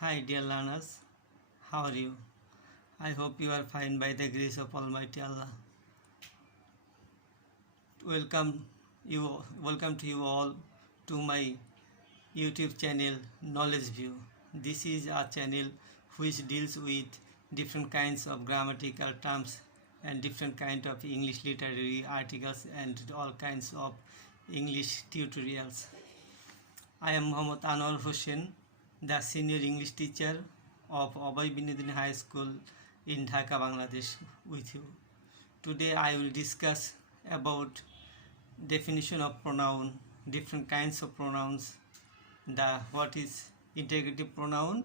Hi, dear learners. How are you? I hope you are fine by the grace of Almighty Allah. Welcome welcome to you all to my YouTube channel Knowledge View. This is a channel which deals with different kinds of grammatical terms and different kind of English literary articles and all kinds of English tutorials. I am Mohammad Anwar Hussain, the senior English teacher of Abhay Binodini High School in Dhaka, Bangladesh with you. Today I will discuss about definition of pronoun, different kinds of pronouns, the what is interrogative pronoun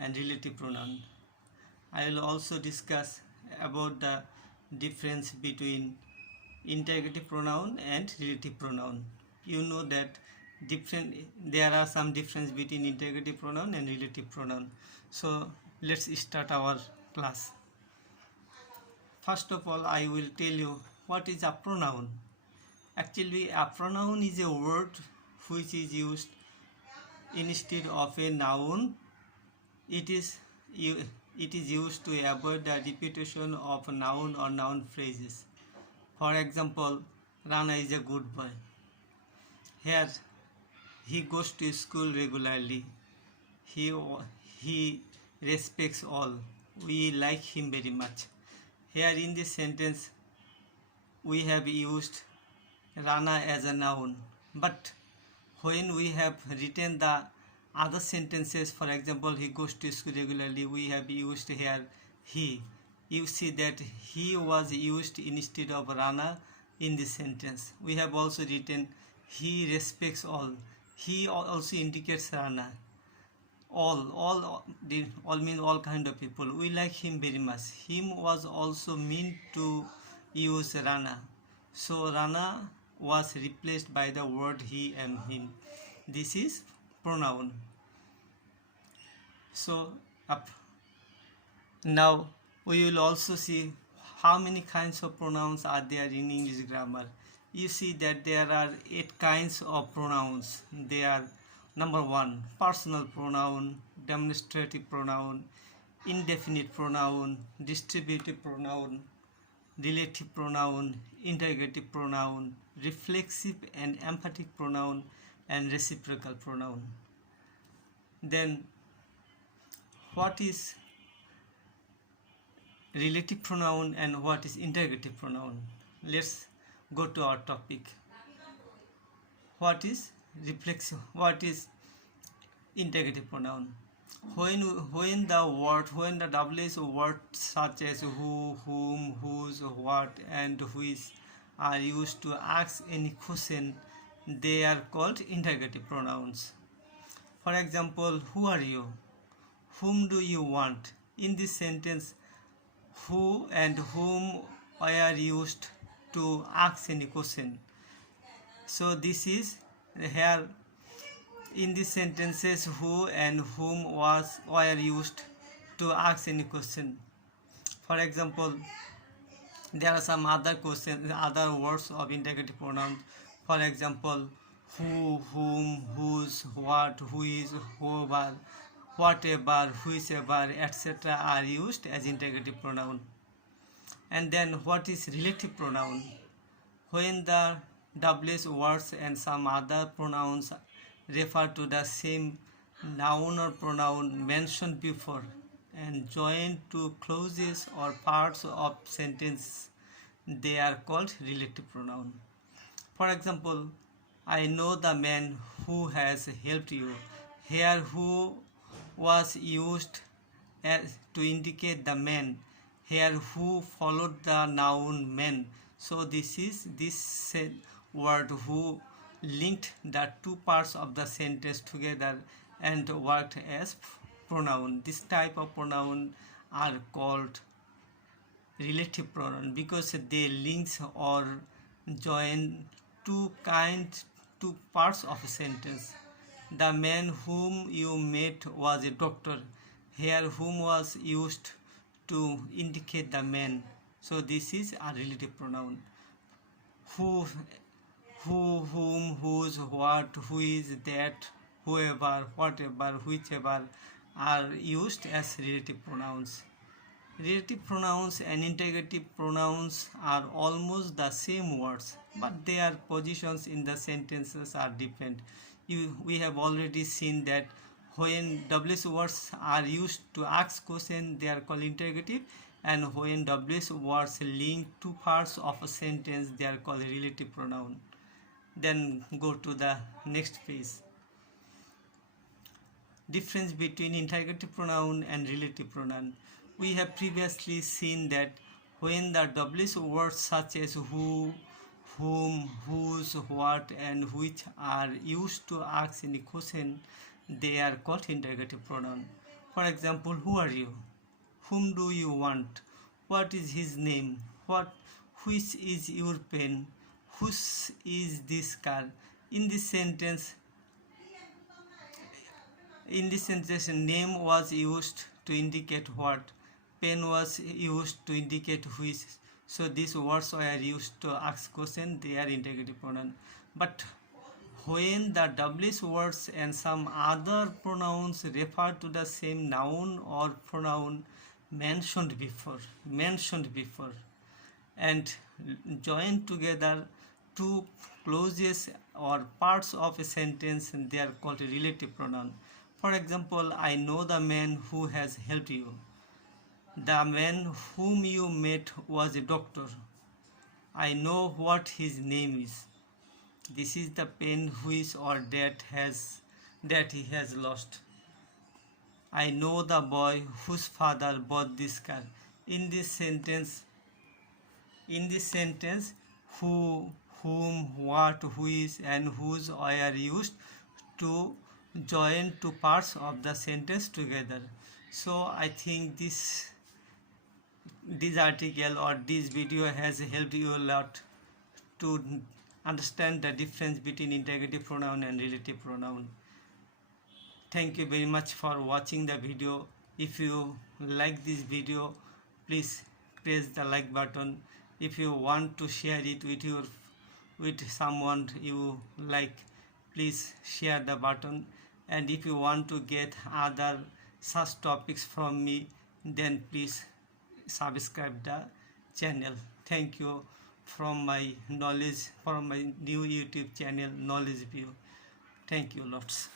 and relative pronoun. I will also discuss about the difference between interrogative pronoun and relative pronoun. You know that there are some difference between interrogative pronoun and relative pronoun. So let's start our class. First of all, I will tell you what is a pronoun. Actually, a pronoun is a word which is used instead of a noun. It is used to avoid the repetition of noun or noun phrases. For example, Rana is a good boy. Here, he goes to school regularly. He respects all. We like him very much. Here in this sentence, we have used Rana as a noun. But when we have written the other sentences, for example, he goes to school regularly, we have used here he. You see that he was used instead of Rana in this sentence. We have also written he respects all. He also indicates Rana. All mean all kind of people. We like him very much. Him was also meant to use Rana. So Rana was replaced by the word he and him. This is pronoun. So up. Now we will also see how many kinds of pronouns are there in English grammar. You see that there are 8 kinds of pronouns. They are: number 1, personal pronoun, demonstrative pronoun, indefinite pronoun, distributive pronoun, relative pronoun, interrogative pronoun, reflexive and emphatic pronoun, and reciprocal pronoun. Then what is relative pronoun and what is interrogative pronoun? Let's go to our topic. What is reflexive? What is interrogative pronoun? When the WH words such as who, whom, whose, what, and which are used to ask any question, they are called interrogative pronouns. For example, who are you? Whom do you want? In this sentence, who and whom are used to ask any question. So this is here in these sentences, who and whom were used to ask any question. For example, there are some other questions, other words of interrogative pronouns. For example, who, whom, whose, what, who is, whoever, whatever, whichever, etc. are used as interrogative pronoun. And then what is relative pronoun? When the WH words and some other pronouns refer to the same noun or pronoun mentioned before and joined to clauses or parts of sentence, they are called relative pronoun. For example, I know the man who has helped you. Here who was used as to indicate the man. Here who followed the noun man. So this word who linked the two parts of the sentence together and worked as pronoun. This type of pronoun are called relative pronoun because they links or join two parts of a sentence. The man whom you met was a doctor. Here whom was used to indicate the man. So this is a relative pronoun. Who, whom, whose, what, who is, that, whoever, whatever, whichever are used as relative pronouns. Relative pronouns and interrogative pronouns are almost the same words, but their positions in the sentences are different. We have already seen that when WH words are used to ask questions, they are called interrogative, and when WH words link two parts of a sentence, they are called relative pronoun. Then go to the next page. Difference between interrogative pronoun and relative pronoun. We have previously seen that when the WH words such as who, whom, whose, what, and which are used to ask any question, they are called interrogative pronoun. For example, who are you? Whom do you want? What is his name? Which is your pen? Whose is this car? In this sentence, name was used to indicate what, pen was used to indicate which. So these words were used to ask question, they are interrogative pronoun. But when the WH words and some other pronouns refer to the same noun or pronoun mentioned before, and join together two clauses or parts of a sentence, they are called a relative pronoun. For example, I know the man who has helped you. The man whom you met was a doctor. I know what his name is. This is the pen which or that he has lost. I know the boy whose father bought this car. In this sentence, who, whom, what, which, and whose are used to join two parts of the sentence together. So I think this article or this video has helped you a lot to understand the difference between interrogative pronoun and relative pronoun. Thank you very much for watching the video. If you like this video, please press the like button. If you want to share it with someone you like, please share the button. And if you want to get other such topics from me, then please subscribe the channel. Thank you from my new YouTube channel, Knowledge View. Thank you lots.